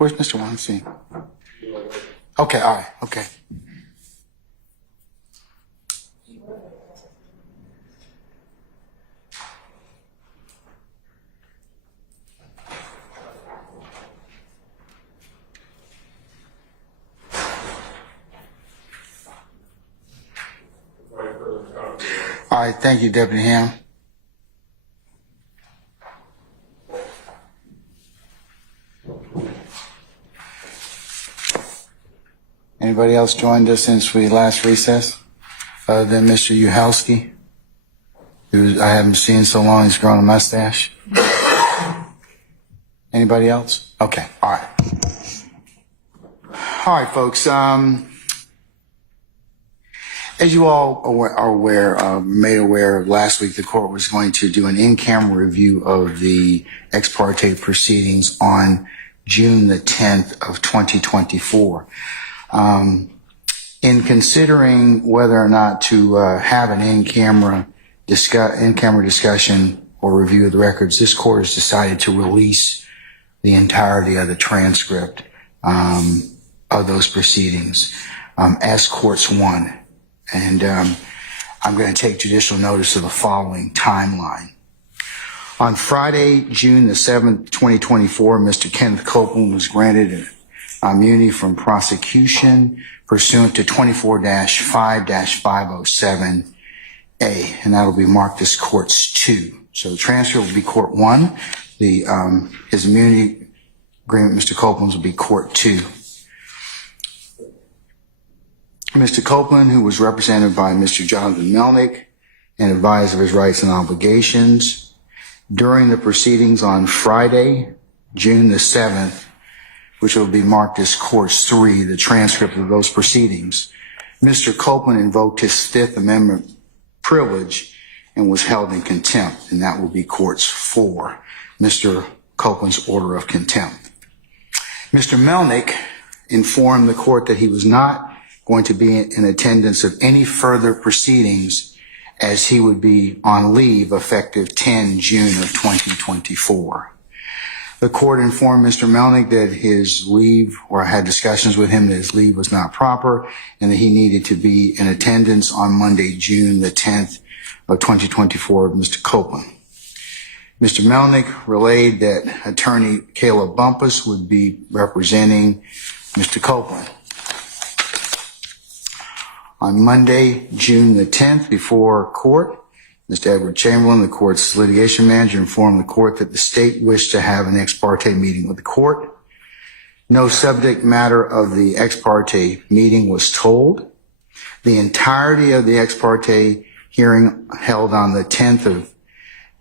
Where's Mr. Weinstein? Okay, all right, okay. All right, thank you, Deputy Ham. Anybody else joined us since we last recessed, other than Mr. Uhowski, who I haven't seen so long he's grown a mustache? Anybody else? Okay, all right. All right, folks. As you all are made aware of, last week the court was going to do an in-camera review of the ex parte proceedings on June the 10th of 2024. In considering whether or not to have an in-camera discussion or review of the records, this court has decided to release the entirety of the transcript of those proceedings as courts one. And I'm going to take judicial notice of the following timeline. On Friday, June the 7th, 2024, Mr. Kenneth Copeland was granted immunity from prosecution pursuant to 24-5-507A, and that'll be marked as courts 2. So the transcript will be court 1. His immunity agreement, Mr. Copeland's, will be court 2. Mr. Copeland, who was represented by Mr. Jonathan Melnick and advised of his rights and obligations, during the proceedings on Friday, June the 7th, which will be marked as courts 3, the transcript of those proceedings, Mr. Copeland invoked his Fifth Amendment privilege and was held in contempt, and that will be courts 4, Mr. Copeland's order of contempt. Mr. Melnick informed the court that he was not going to be in attendance of any further proceedings as he would be on leave effective 10 June of 2024. The court informed Mr. Melnick that his leave, or had discussions with him that his leave was not proper and that he needed to be in attendance on Monday, June the 10th of 2024 with Mr. Copeland. Mr. Melnick relayed that attorney Caleb Bumpus would be representing Mr. Copeland. On Monday, June the 10th, before court, Mr. Edward Chamberlain, the court's litigation manager, informed the court that the state wished to have an ex parte meeting with the court. No subject matter of the ex parte meeting was told. The entirety of the ex parte hearing held on the 10th of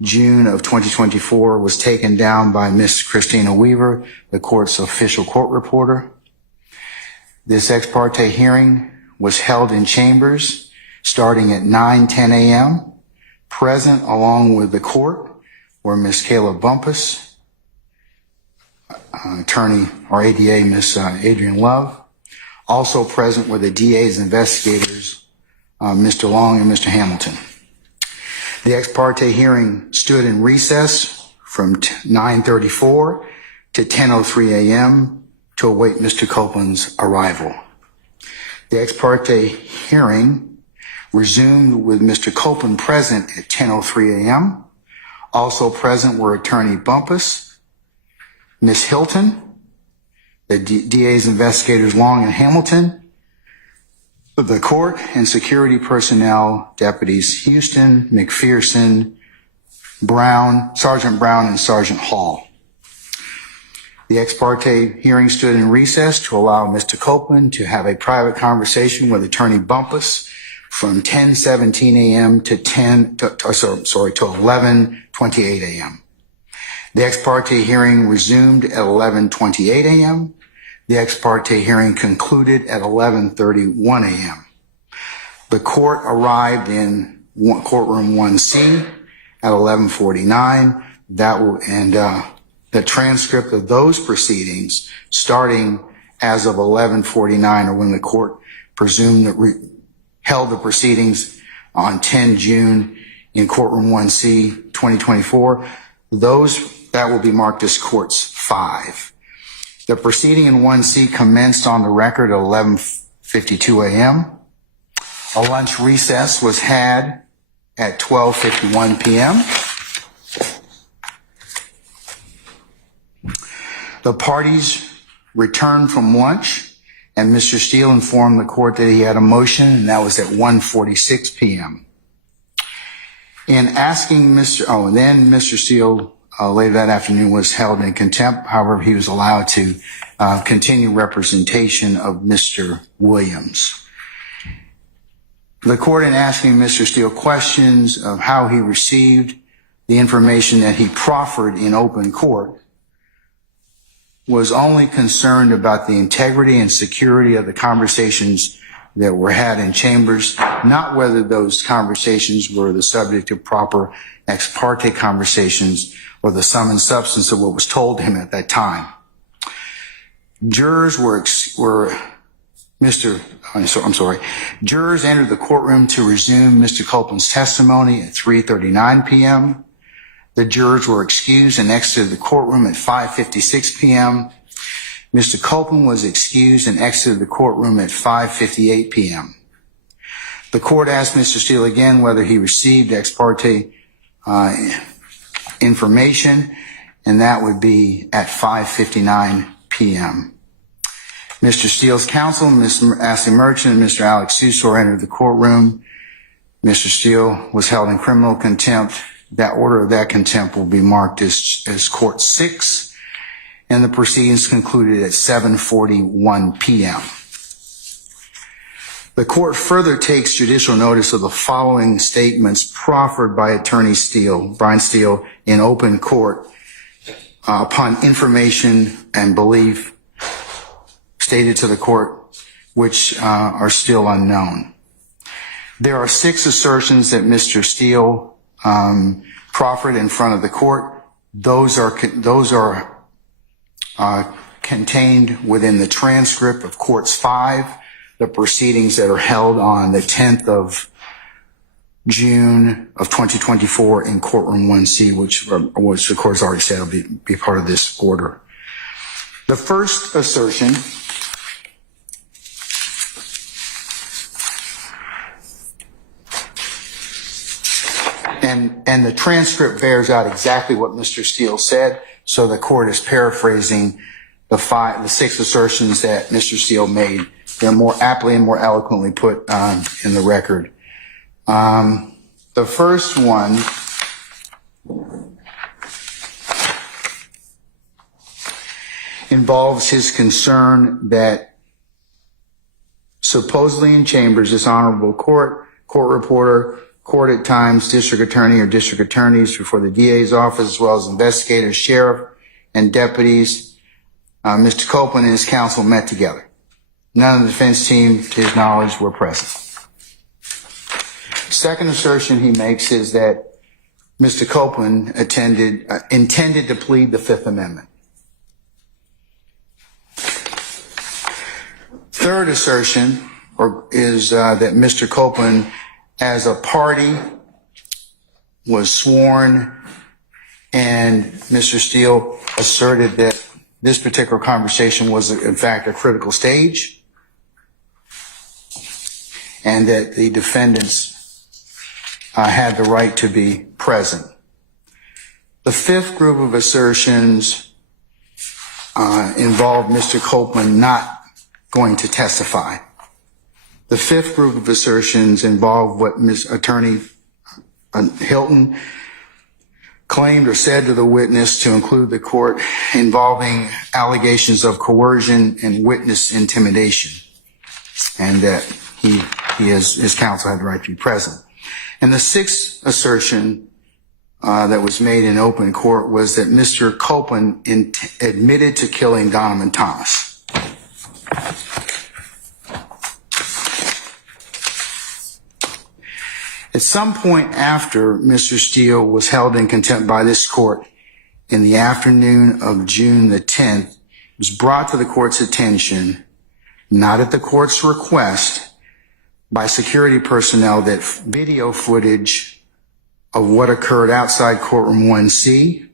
June of 2024 was taken down by Ms. Christina Weaver, the court's official court reporter. This ex parte hearing was held in chambers starting at 9:10 a.m. Present along with the court were Ms. Caleb Bumpus, attorney or ADA Ms. Adrian Love. Also present were the DA's investigators, Mr. Long and Mr. Hamilton. The ex parte hearing stood in recess from 9:34 to 10:03 a.m. to await Mr. Copeland's arrival. The ex parte hearing resumed with Mr. Copeland present at 10:03 a.m. Also present were attorney Bumpus, Ms. Hilton, the DA's investigators Long and Hamilton, the court and security personnel, deputies Houston, McPherson, Brown, Sergeant Brown, and Sergeant Hall. The ex parte hearing stood in recess to allow Mr. Copeland to have a private conversation with attorney Bumpus from 10:17 a.m. to 11:28 a.m. The ex parte hearing resumed at 11:28 a.m. The ex parte hearing concluded at 11:31 a.m. The court arrived in courtroom 1C at 11:49. The transcript of those proceedings, starting as of 11:49, or when the court presumed that held the proceedings on 10 June in courtroom 1C 2024, that will be marked as courts 5. The proceeding in 1C commenced on the record at 11:52 a.m. A lunch recess was had at 12:51 p.m. The parties returned from lunch, and Mr. Steele informed the court that he had a motion, and that was at 1:46 p.m. In asking then Mr. Steele later that afternoon was held in contempt. However, he was allowed to continue representation of Mr. Williams. The court, in asking Mr. Steele questions of how he received the information that he proffered in open court, was only concerned about the integrity and security of the conversations that were had in chambers, not whether those conversations were the subject of proper ex parte conversations or the sum and substance of what was told to him at that time. Jurors Jurors entered the courtroom to resume Mr. Copeland's testimony at 3:39 p.m. The jurors were excused and exited the courtroom at 5:56 p.m. Mr. Copeland was excused and exited the courtroom at 5:58 p.m. The court asked Mr. Steele again whether he received ex parte information, and that would be at 5:59 p.m. Mr. Steele's counsel, Ms. Ashley Merchant and Mr. Alex Susor entered the courtroom. Mr. Steele was held in criminal contempt. That order of that contempt will be marked as Court 6, and the proceedings concluded at 7:41 p.m. The court further takes judicial notice of the following statements proffered by Attorney Brian Steele, in open court upon information and belief stated to the court, which are still unknown. There are 6 assertions that Mr. Steele proffered in front of the court. Those are contained within the transcript of Courts 5, the proceedings that are held on the 10th of June of 2024 in courtroom 1C, which the court's already said will be part of this order. The first assertion and the transcript bears out exactly what Mr. Steele said, so the court is paraphrasing the 6 assertions that Mr. Steele made. They're more aptly and more eloquently put in the record. The first one involves his concern that supposedly in chambers, this honorable court reporter, court at times, district attorney or district attorneys before the DA's office, as well as investigators, sheriff, and deputies, Mr. Copeland and his counsel met together. None of the defense team, to his knowledge, were present. Second assertion he makes is that Mr. Copeland intended to plead the Fifth Amendment. Third assertion is that Mr. Copeland, as a party, was sworn, and Mr. Steele asserted that this particular conversation was, in fact, a critical stage, and that the defendants had the right to be present. The fifth group of assertions involved Mr. Copeland not going to testify. The fifth group of assertions involved what Attorney Hilton claimed or said to the witness, to include the court, involving allegations of coercion and witness intimidation, and that his counsel had the right to be present. And the sixth assertion that was made in open court was that Mr. Copeland admitted to killing Donovan Thomas. At some point after Mr. Steele was held in contempt by this court in the afternoon of June the 10th, it was brought to the court's attention, not at the court's request, by security personnel that video footage of what occurred outside courtroom 1C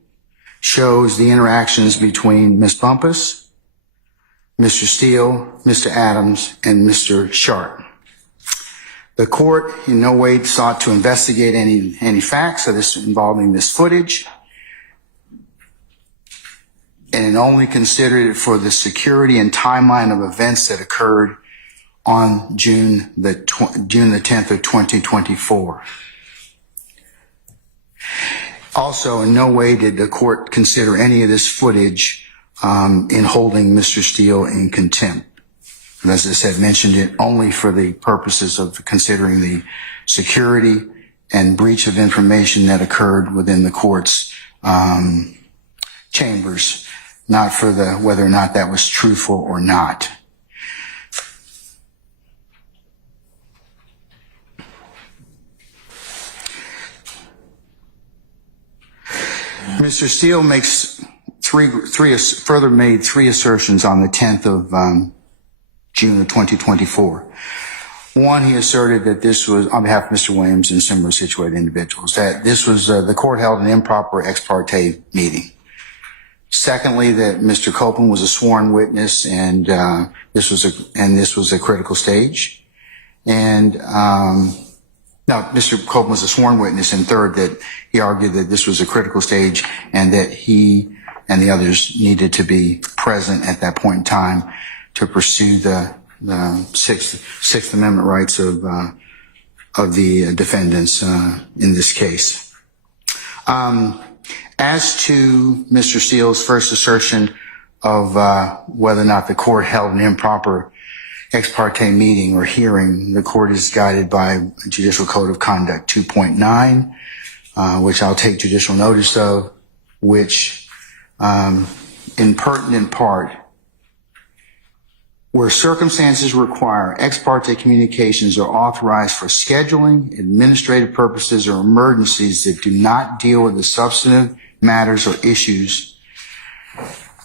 shows the interactions between Ms. Bumpus Mr. Steele, Mr. Adams, and Mr. Sharp. The court in no way sought to investigate any facts involving this footage, and it only considered it for the security and timeline of events that occurred on June the 10th of 2024. Also, in no way did the court consider any of this footage in holding Mr. Steele in contempt. And as I said, mentioned it only for the purposes of considering the security and breach of information that occurred within the court's chambers, not for whether or not that was truthful or not. Mr. Steele makes further made three assertions on the 10th of June of 2024. One, he asserted that this was, on behalf of Mr. Williams and similar situated individuals, that this was, the court held an improper ex parte meeting. Secondly, that Mr. Copeland was a sworn witness and this was a critical stage. And no, Mr. Copeland was a sworn witness. And third, that he argued that this was a critical stage and that he and the others needed to be present at that point in time to pursue the Sixth Amendment rights of the defendants in this case. As to Mr. Steele's first assertion of whether or not the court held an improper ex parte meeting or hearing, the court is guided by Judicial Code of Conduct 2.9, which I'll take judicial notice of, which in pertinent part, where circumstances require ex parte communications are authorized for scheduling, administrative purposes, or emergencies that do not deal with the substantive matters or issues,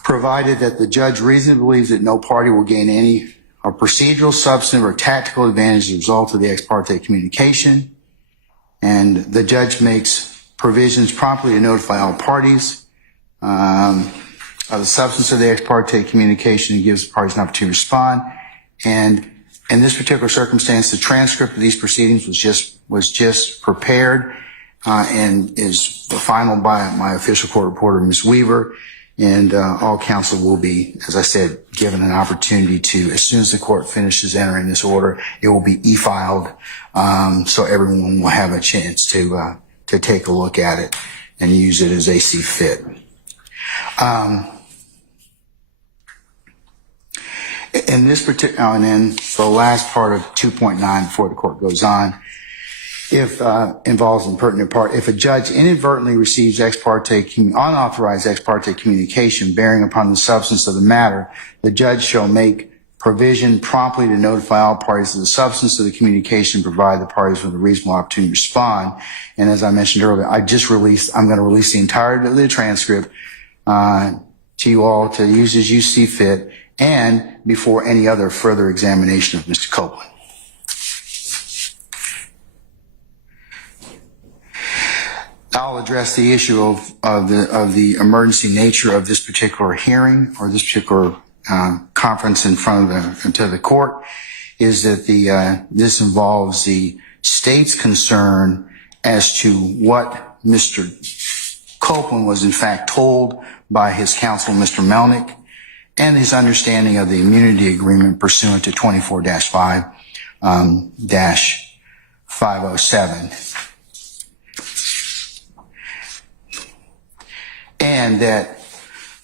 provided that the judge reasonably believes that no party will gain any procedural, substantive, or tactical advantage as a result of the ex parte communication, and the judge makes provisions promptly to notify all parties of the substance of the ex parte communication and gives parties an opportunity to respond. And in this particular circumstance, the transcript of these proceedings was just prepared and is final by my official court reporter, Ms. Weaver. And all counsel will be, as I said, given an opportunity to, as soon as the court finishes entering this order, it will be e-filed, so everyone will have a chance to take a look at it and use it as they see fit. In this particular, and then the last part of 2.9 before the court goes on, if involves in pertinent part, if a judge inadvertently receives unauthorized ex parte communication bearing upon the substance of the matter, the judge shall make provision promptly to notify all parties of the substance of the communication, provide the parties with a reasonable opportunity to respond. And as I mentioned earlier, I'm going to release the entirety of the transcript to you all to use as you see fit, and before any other further examination of Mr. Copeland. I'll address the issue of the emergency nature of this particular hearing or this particular conference in front of the court. Is that this involves the state's concern as to what Mr. Copeland was in fact told by his counsel, Mr. Melnick, and his understanding of the immunity agreement pursuant to 24-5-507. And that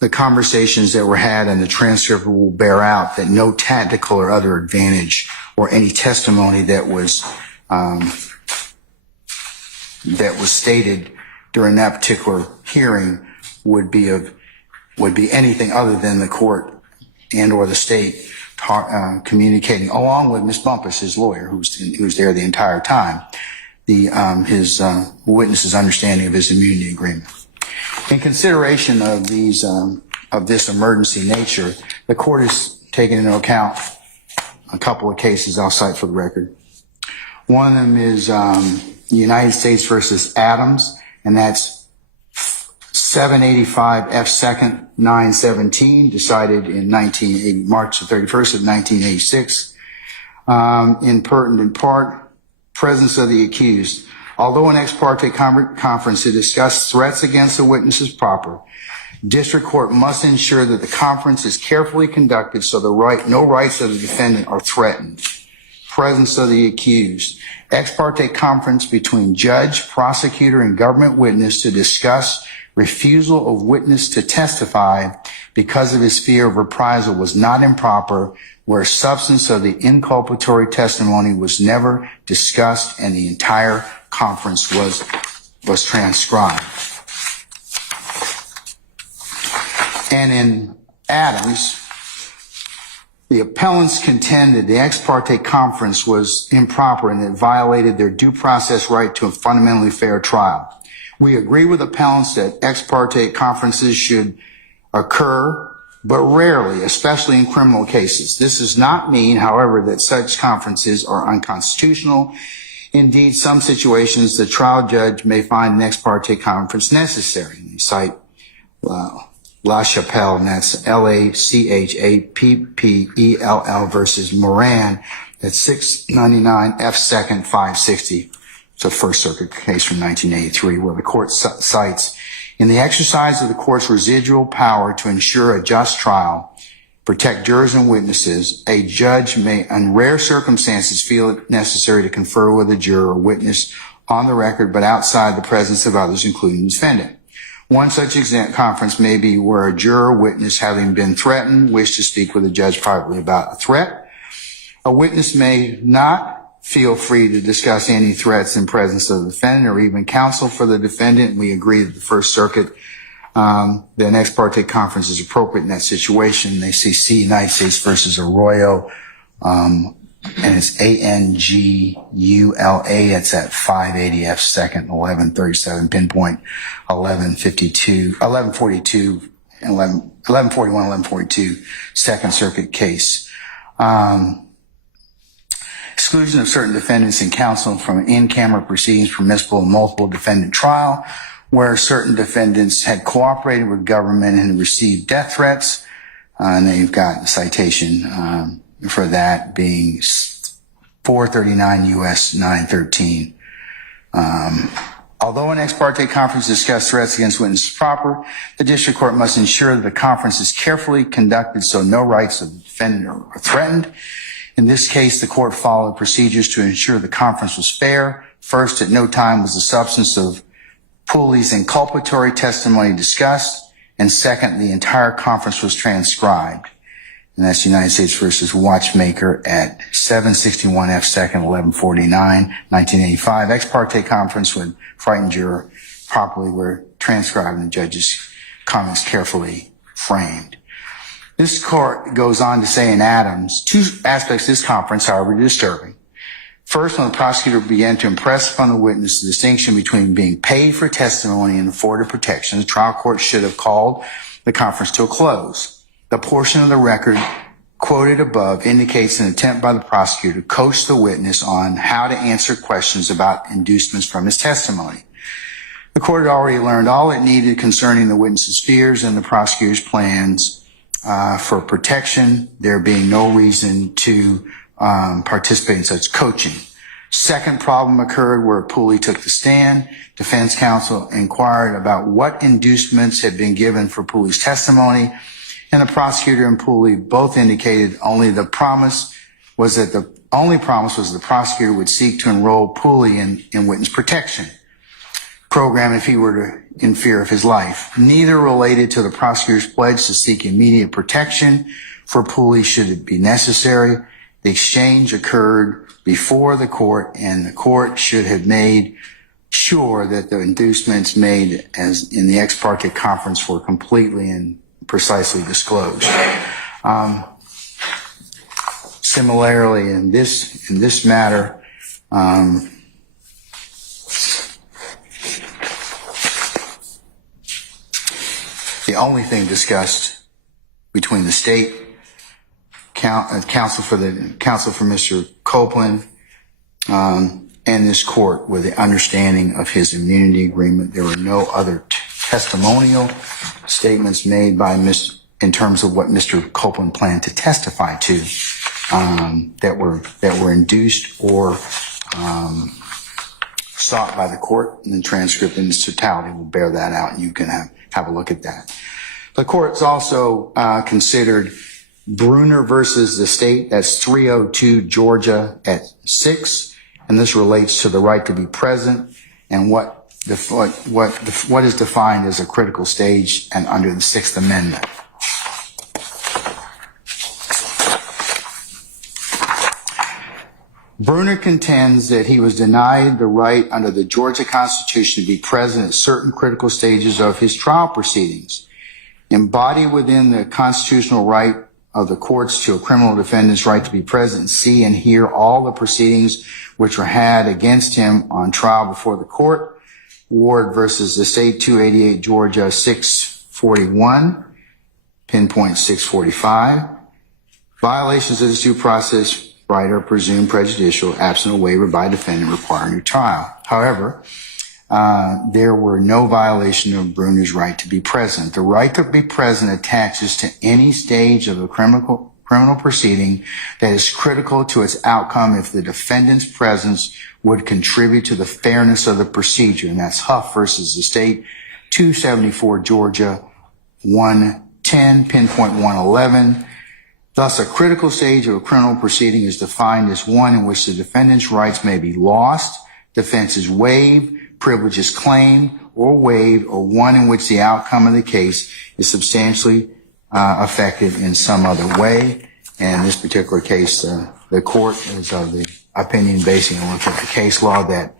the conversations that were had and the transcript will bear out that no tactical or other advantage or any testimony that was stated during that particular hearing would be anything other than the court and or the state communicating, along with Ms. Bumpus, his lawyer, who was there the entire time, his witness's understanding of his immunity agreement. In consideration of this emergency nature, the court has taken into account a couple of cases I'll cite for the record. One of them is United States versus Adams, and that's 785 F. 2nd 917, decided in March the 31st of 1986, in pertinent part, presence of the accused. Although an ex parte conference to discuss threats against the witness is proper, district court must ensure that the conference is carefully conducted so no rights of the defendant are threatened. Presence of the accused. Ex parte conference between judge, prosecutor, and government witness to discuss refusal of witness to testify because of his fear of reprisal was not improper, where substance of the inculpatory testimony was never discussed and the entire conference was transcribed. And in Adams, the appellants contended the ex parte conference was improper and it violated their due process right to a fundamentally fair trial. We agree with appellants that ex parte conferences should occur, but rarely, especially in criminal cases. This does not mean, however, that such conferences are unconstitutional. Indeed, some situations the trial judge may find an ex parte conference necessary. They cite La Chapelle, and that's LACHAPPELL versus Moran at 699 F. 2nd 560. It's a First Circuit case from 1983 where the court cites, in the exercise of the court's residual power to ensure a just trial, protect jurors and witnesses, a judge may, in rare circumstances, feel it necessary to confer with a juror or witness on the record, but outside the presence of others, including the defendant. One such conference may be where a juror or witness, having been threatened, wish to speak with a judge privately about a threat. A witness may not feel free to discuss any threats in presence of the defendant or even counsel for the defendant. We agree that the First Circuit, that an ex parte conference is appropriate in that situation. They see United States versus Arroyo, and it's ANGULA. It's at 580 F. 2nd 1137, pinpoint 1142, and 1141, 1142, Second Circuit case. Exclusion of certain defendants and counsel from in-camera proceedings permissible in multiple defendant trial, where certain defendants had cooperated with government and received death threats. And they've got a citation for that being 439 U.S. 913. Although an ex parte conference discussed threats against witnesses proper, the district court must ensure that the conference is carefully conducted so no rights of the defendant are threatened. In this case, the court followed procedures to ensure the conference was fair. First, at no time was the substance of Pooley's inculpatory testimony discussed. And second, the entire conference was transcribed. And that's United States versus Watchmaker at 761 F. 2nd 1149, 1985. Ex parte conference with frightened juror properly were transcribed and the judge's comments carefully framed. This court goes on to say in Adams, two aspects of this conference, however, are disturbing. First, when the prosecutor began to impress upon the witness the distinction between being paid for testimony and afforded protection, the trial court should have called the conference to a close. The portion of the record quoted above indicates an attempt by the prosecutor to coach the witness on how to answer questions about inducements from his testimony. The court had already learned all it needed concerning the witness's fears and the prosecutor's plans for protection, there being no reason to participate in such coaching. Second problem occurred where Pooley took the stand. Defense counsel inquired about what inducements had been given for Pooley's testimony, and the prosecutor and Pooley both indicated the only promise was the prosecutor would seek to enroll Pooley in witness protection program if he were in fear of his life. Neither related to the prosecutor's pledge to seek immediate protection for Pooley should it be necessary. The exchange occurred before the court, and the court should have made sure that the inducements made as in the ex parte conference were completely and precisely disclosed. Similarly, in this matter, the only thing discussed between the state counsel for Mr. Copeland and this court were the understanding of his immunity agreement. There were no other testimonial statements made by in terms of what Mr. Copeland planned to testify to, that were induced or sought by the court, and the transcript in its totality will bear that out, and you can have a look at that. The court's also considered Bruner versus the state. That's 302 Georgia at 6, and this relates to the right to be present and what is defined as a critical stage and under the Sixth Amendment. Bruner contends that he was denied the right under the Georgia Constitution to be present at certain critical stages of his trial proceedings. Embodied within the constitutional right of the courts to a criminal defendant's right to be present and see and hear all the proceedings which were had against him on trial before the court. Ward versus the state, 288 Georgia 641, pinpoint 645. Violations of this due process right are presumed prejudicial, absent a waiver by defendant requiring a new trial. However, there were no violation of Bruner's right to be present. The right to be present attaches to any stage of a criminal proceeding that is critical to its outcome if the defendant's presence would contribute to the fairness of the procedure. And that's Huff versus the state, 274 Georgia 110, pinpoint 111. Thus, a critical stage of a criminal proceeding is defined as one in which the defendant's rights may be lost, defenses waived, privileges claimed or waived, or one in which the outcome of the case is substantially affected in some other way. And in this particular case, the court is of the opinion, basing on look at the case law, that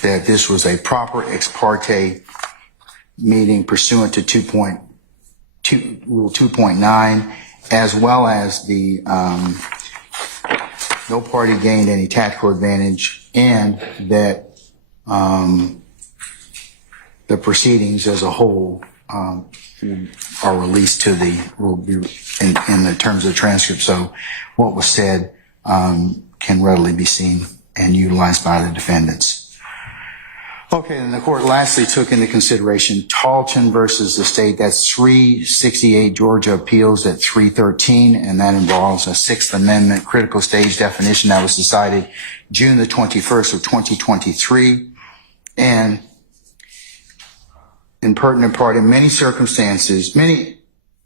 that this was a proper ex parte meeting pursuant to Rule 2.9, as well as the no party gained any tactical advantage, and that the proceedings as a whole are released will be in the terms of the transcript. So what was said can readily be seen and utilized by the defendants. Okay, and the court lastly took into consideration Talton versus the state. That's 368 Georgia Appeals at 313, and that involves a Sixth Amendment critical stage definition that was decided June the 21st of 2023. And in pertinent part, in many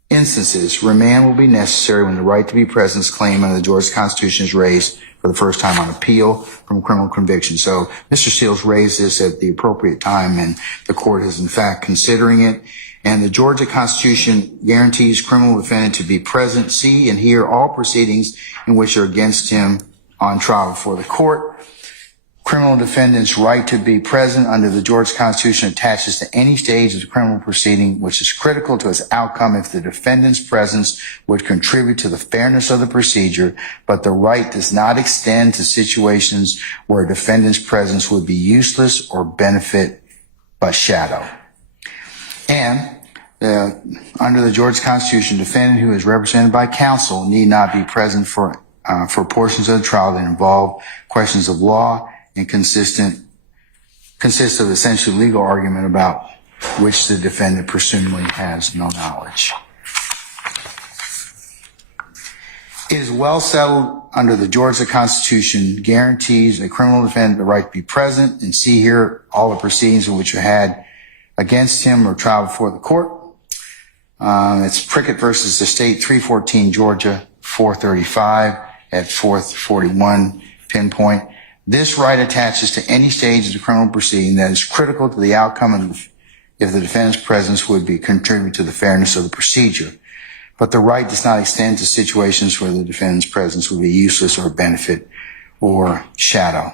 instances, remand will be necessary when the right to be present claim under the Georgia Constitution is raised for the first time on appeal from criminal conviction. So Mr. Seals raised this at the appropriate time, and the court is in fact considering it. And the Georgia Constitution guarantees criminal defendant to be present, see, and hear all proceedings in which are against him on trial before the court. Criminal defendant's right to be present under the Georgia Constitution attaches to any stage of the criminal proceeding which is critical to its outcome if the defendant's presence would contribute to the fairness of the procedure, but the right does not extend to situations where a defendant's presence would be useless or benefit but shadow. And under the Georgia Constitution, defendant who is represented by counsel need not be present for portions of the trial that involve questions of law and consists of essentially legal argument about which the defendant presumably has no knowledge. It is well settled under the Georgia Constitution guarantees a criminal defendant the right to be present and see, hear all the proceedings in which are had against him or trial before the court. It's Prickett versus the state, 314 Georgia 435 at 441 pinpoint. This right attaches to any stage of the criminal proceeding that is critical to the outcome of if the defendant's presence would be contribute to the fairness of the procedure. But the right does not extend to situations where the defendant's presence would be useless or benefit or shadow.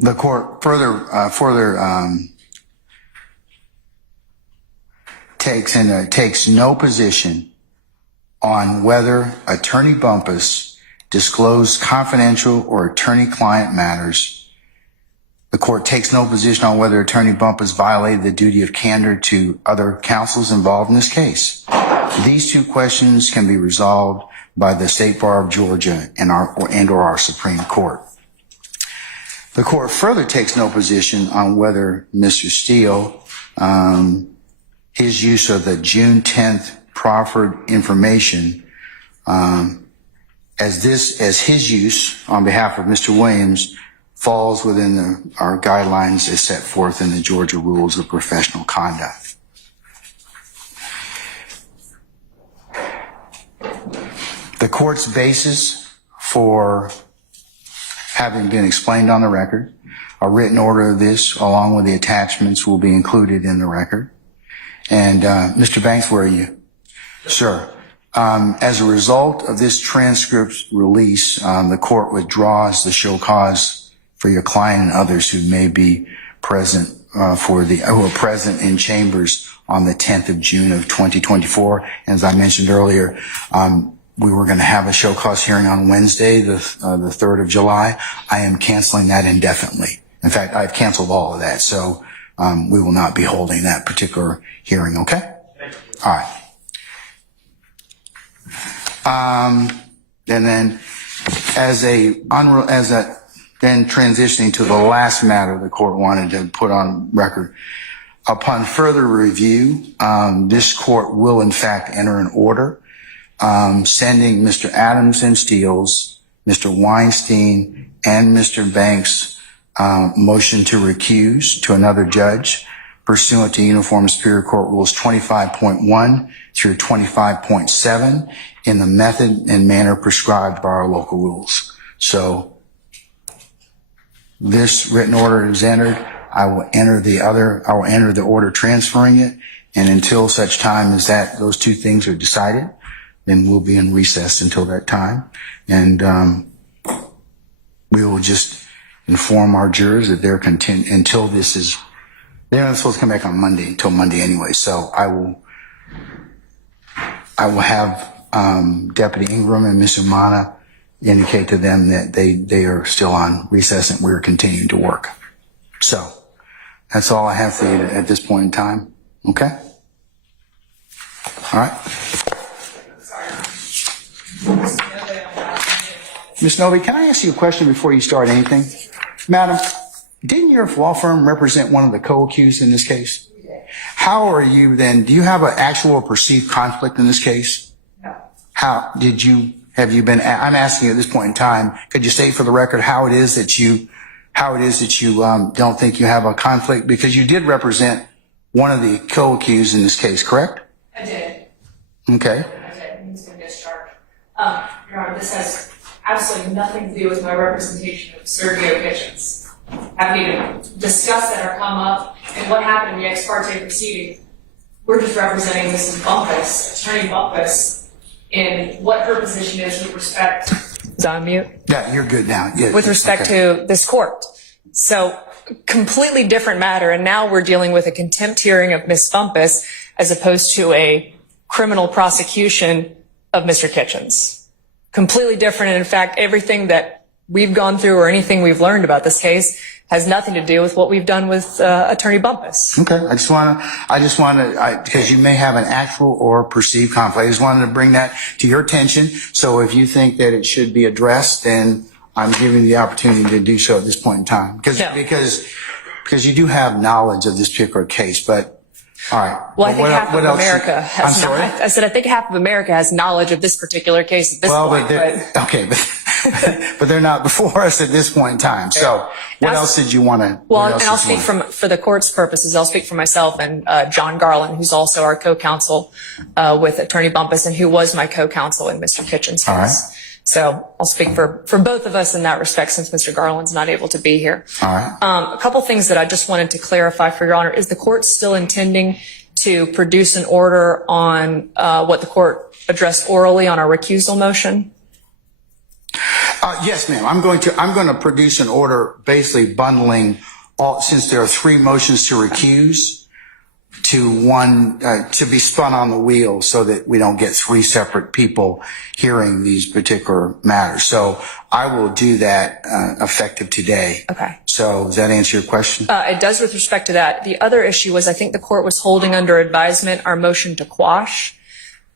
The court further takes no position on whether Attorney Bumpus disclosed confidential or attorney-client matters. The court takes no position on whether Attorney Bumpus violated the duty of candor to other counsels involved in this case. These two questions can be resolved by the State Bar of Georgia and or our Supreme Court. The court further takes no position on whether Mr. Steele, his use of the June 10th proffered information, as his use on behalf of Mr. Williams falls within our guidelines as set forth in the Georgia Rules of Professional Conduct. The court's basis for having been explained on the record, a written order of this along with the attachments will be included in the record. And Mr. Banks, where are you? Sir, as a result of this transcript release, the court withdraws the show cause for your client and others who may be present who are present in chambers on the 10th of June of 2024. As I mentioned earlier, we were going to have a show cause hearing on Wednesday, the 3rd of July. I am canceling that indefinitely. In fact, I've canceled all of that, so we will not be holding that particular hearing. Okay? All right. And then, then transitioning to the last matter the court wanted to put on record. Upon further review, this court will in fact enter an order sending Mr. Adams and Steele's, Mr. Weinstein, and Mr. Banks' motion to recuse to another judge pursuant to Uniform Superior Court Rules 25.1 through 25.7 in the method and manner prescribed by our local rules. So this written order is entered. I will enter the order transferring it, and until such time as those two things are decided, then we'll be in recess until that time. And we will just inform our jurors that they're until this is, they're not supposed to come back on Monday until Monday anyway. So I will have Deputy Ingram and Ms. Umana indicate to them that they are still on recess and we're continuing to work. So that's all I have for you at this point in time. Okay? All right. Ms. Novi, can I ask you a question before you start anything? Madam, didn't your law firm represent one of the co-accused in this case? We did. How are you then? Do you have an actual or perceived conflict in this case? No. Have you been, I'm asking you at this point in time, could you state for the record how it is that you don't think you have a conflict? Because you did represent one of the co-accused in this case, correct? I did. Okay. I did. He's been discharged. Your Honor, this has absolutely nothing to do with my representation of Sergio Kitchens. Happy to discuss that or come up and what happened in the ex parte proceeding. We're just representing Mrs. Bumpus, Attorney Bumpus, in what her position is with respect. Is on mute? Yeah, you're good now. Yeah, with respect to this court. So, completely different matter, and now we're dealing with a contempt hearing of Ms. Bumpus as opposed to a criminal prosecution of Mr. Kitchens. Completely different, and in fact, everything that we've gone through or anything we've learned about this case has nothing to do with what we've done with Attorney Bumpus. Okay, I just want to, because you may have an actual or perceived conflict, I just wanted to bring that to your attention. So if you think that it should be addressed, then I'm giving you the opportunity to do so at this point in time. Because you do have knowledge of this particular case, but all right. Well, I think half of America has knowledge. I said I think half of America has knowledge of this particular case at this point. But they're not before us at this point in time. So what else did you want to? Well, and I'll speak for the court's purposes. I'll speak for myself and John Garland, who's also our co-counsel with Attorney Bumpus and who was my co-counsel in Mr. Kitchens' case. All right. So I'll speak for both of us in that respect since Mr. Garland's not able to be here. All right. A couple things that I just wanted to clarify for Your Honor. Is the court still intending to produce an order on what the court addressed orally on our recusal motion? Yes, ma'am. I'm going to produce an order basically bundling all, since there are 3 motions to recuse, to be spun on the wheel so that we don't get three separate people hearing these particular matters. So I will do that effective today. Okay. So does that answer your question? It does with respect to that. The other issue was I think the court was holding under advisement our motion to quash.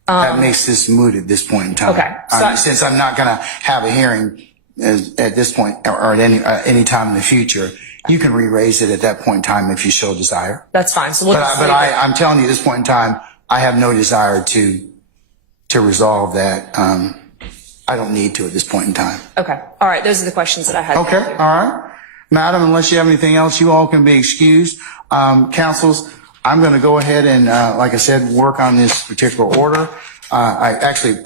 That makes this moot at this point in time. Okay. So Since I'm not going to have a hearing at this point or at any time in the future, you can re-raise it at that point in time if you so desire. that's fine. So we'll just leave it. I'm telling you, at this point in time, I have no desire to resolve that. I don't need to at this point in time. Okay. All right. Those are the questions that I had. Okay. All right. Madam, unless you have anything else, you all can be excused. Councils, I'm going to go ahead and, like I said, work on this particular order. I actually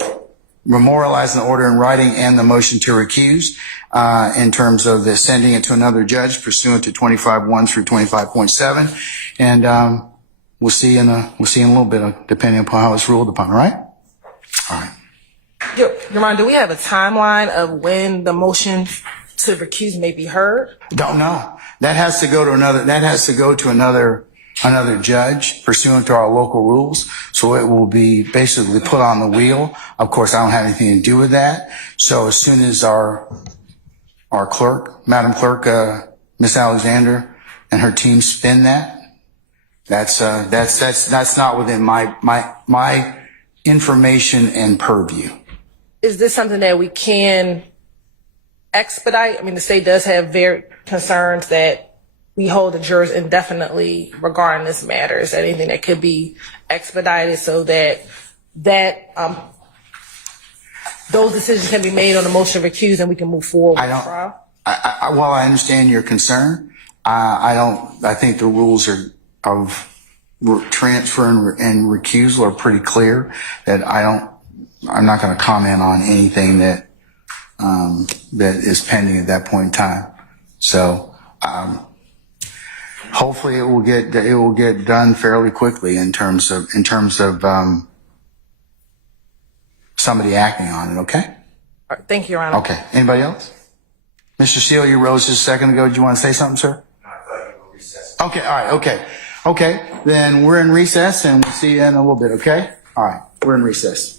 memorialized the order in writing and the motion to recuse in terms of the sending it to another judge pursuant to 25.1 through 25.7. And we'll see in a little bit, depending upon how it's ruled upon. All right? All right. Your Honor, do we have a timeline of when the motion to recuse may be heard? Don't know. That has to go to another judge pursuant to our local rules. So it will be basically put on the wheel. Of course, I don't have anything to do with that. So as soon as our clerk, Madam Clerk, Miss Alexander and her team spin that, that's not within my information and purview. Is this something that we can expedite? I mean, the state does have very concerns that we hold the jurors indefinitely regarding this matter. Is that anything that could be expedited so that those decisions can be made on the motion of recuse and we can move forward with the trial? While I understand your concern, I think the rules of transfer and recusal are pretty clear that I'm not going to comment on anything that is pending at that point in time. So, hopefully it will get done fairly quickly in terms of somebody acting on it. Okay. All right, thank you, Your Honor. Okay. Anybody else? Mr. Steele, you rose just a second ago. Did you want to say something, sir? I thought you were recessed. Okay. All right. Okay. Okay. Then we're in recess and we'll see you in a little bit. Okay. All right. We're in recess.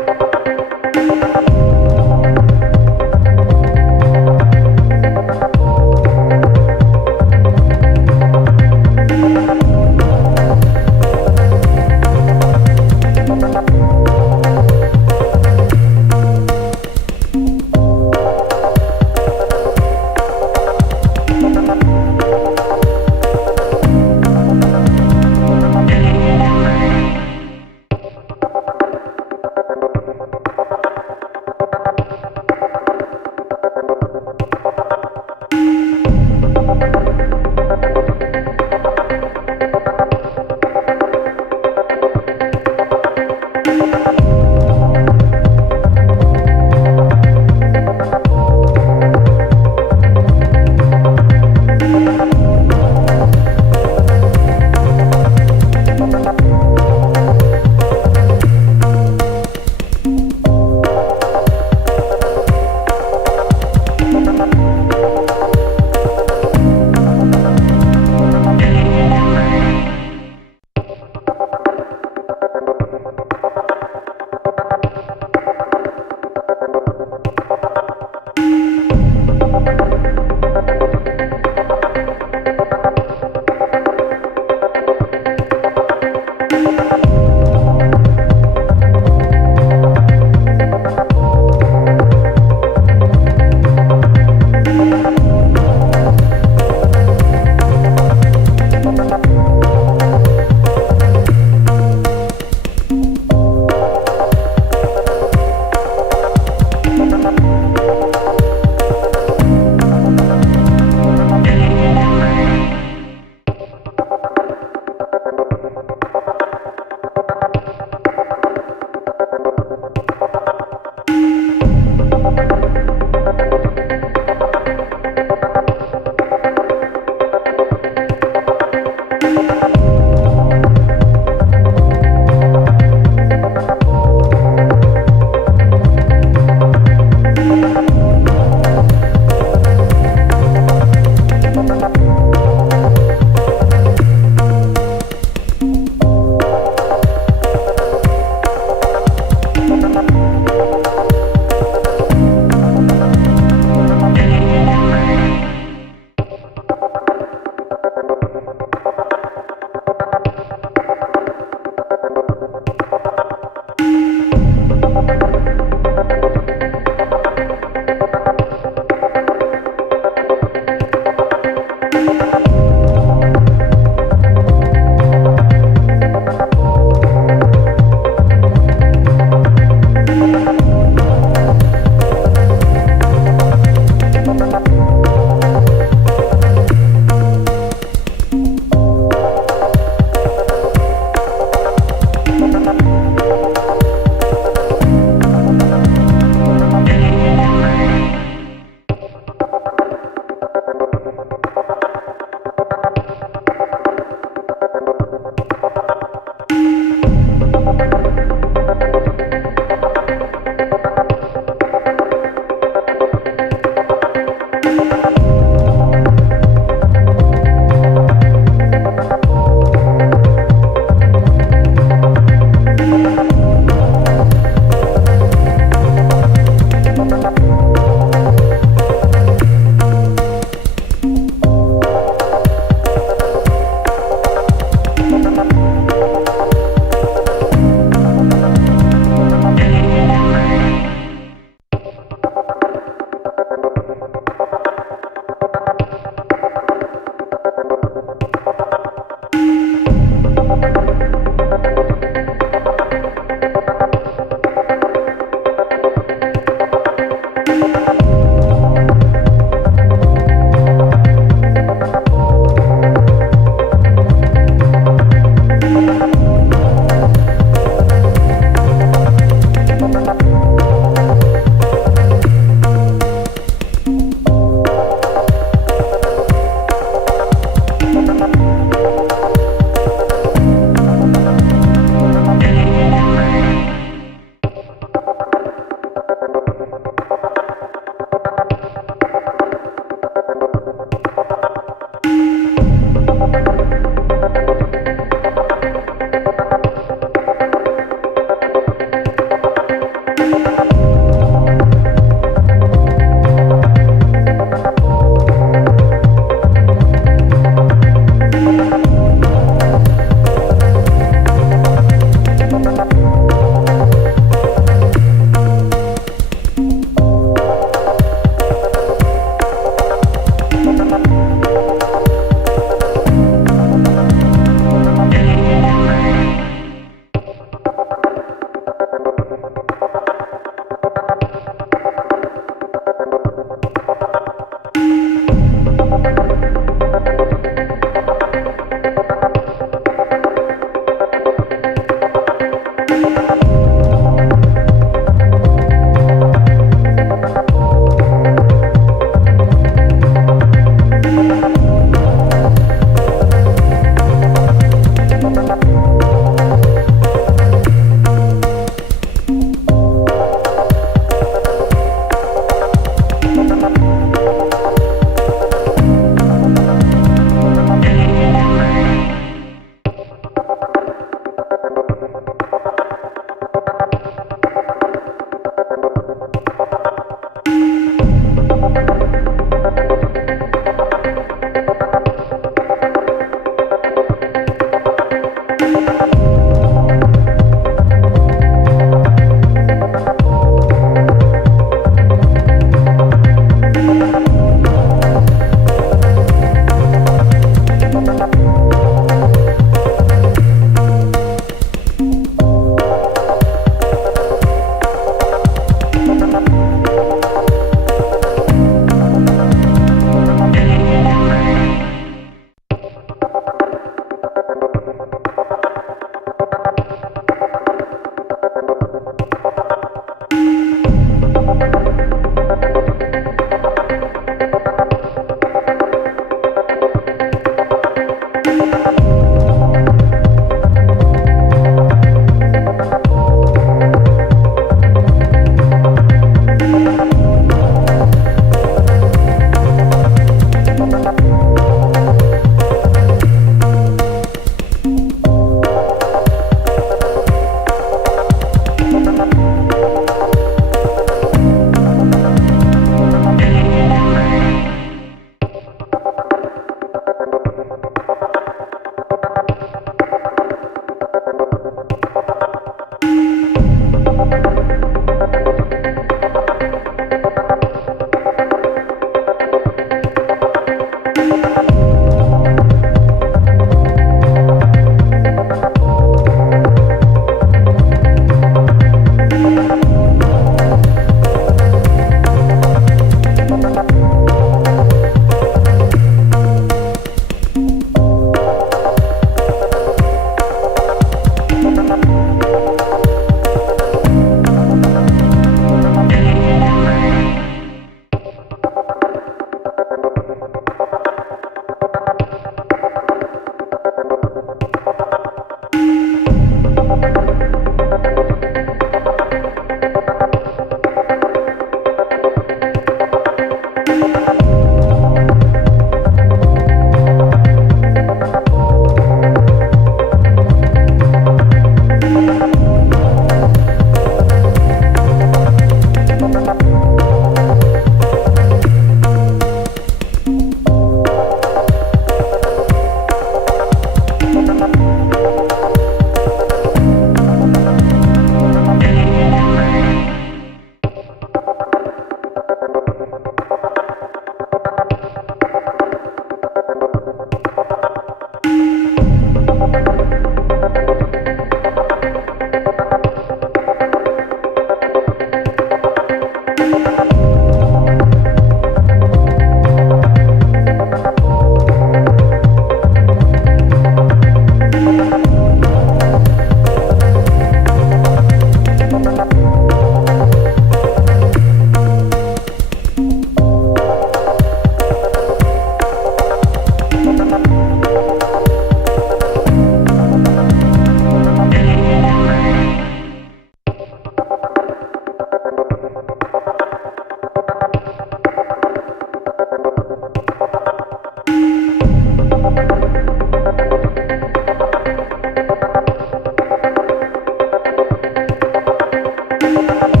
Thank you.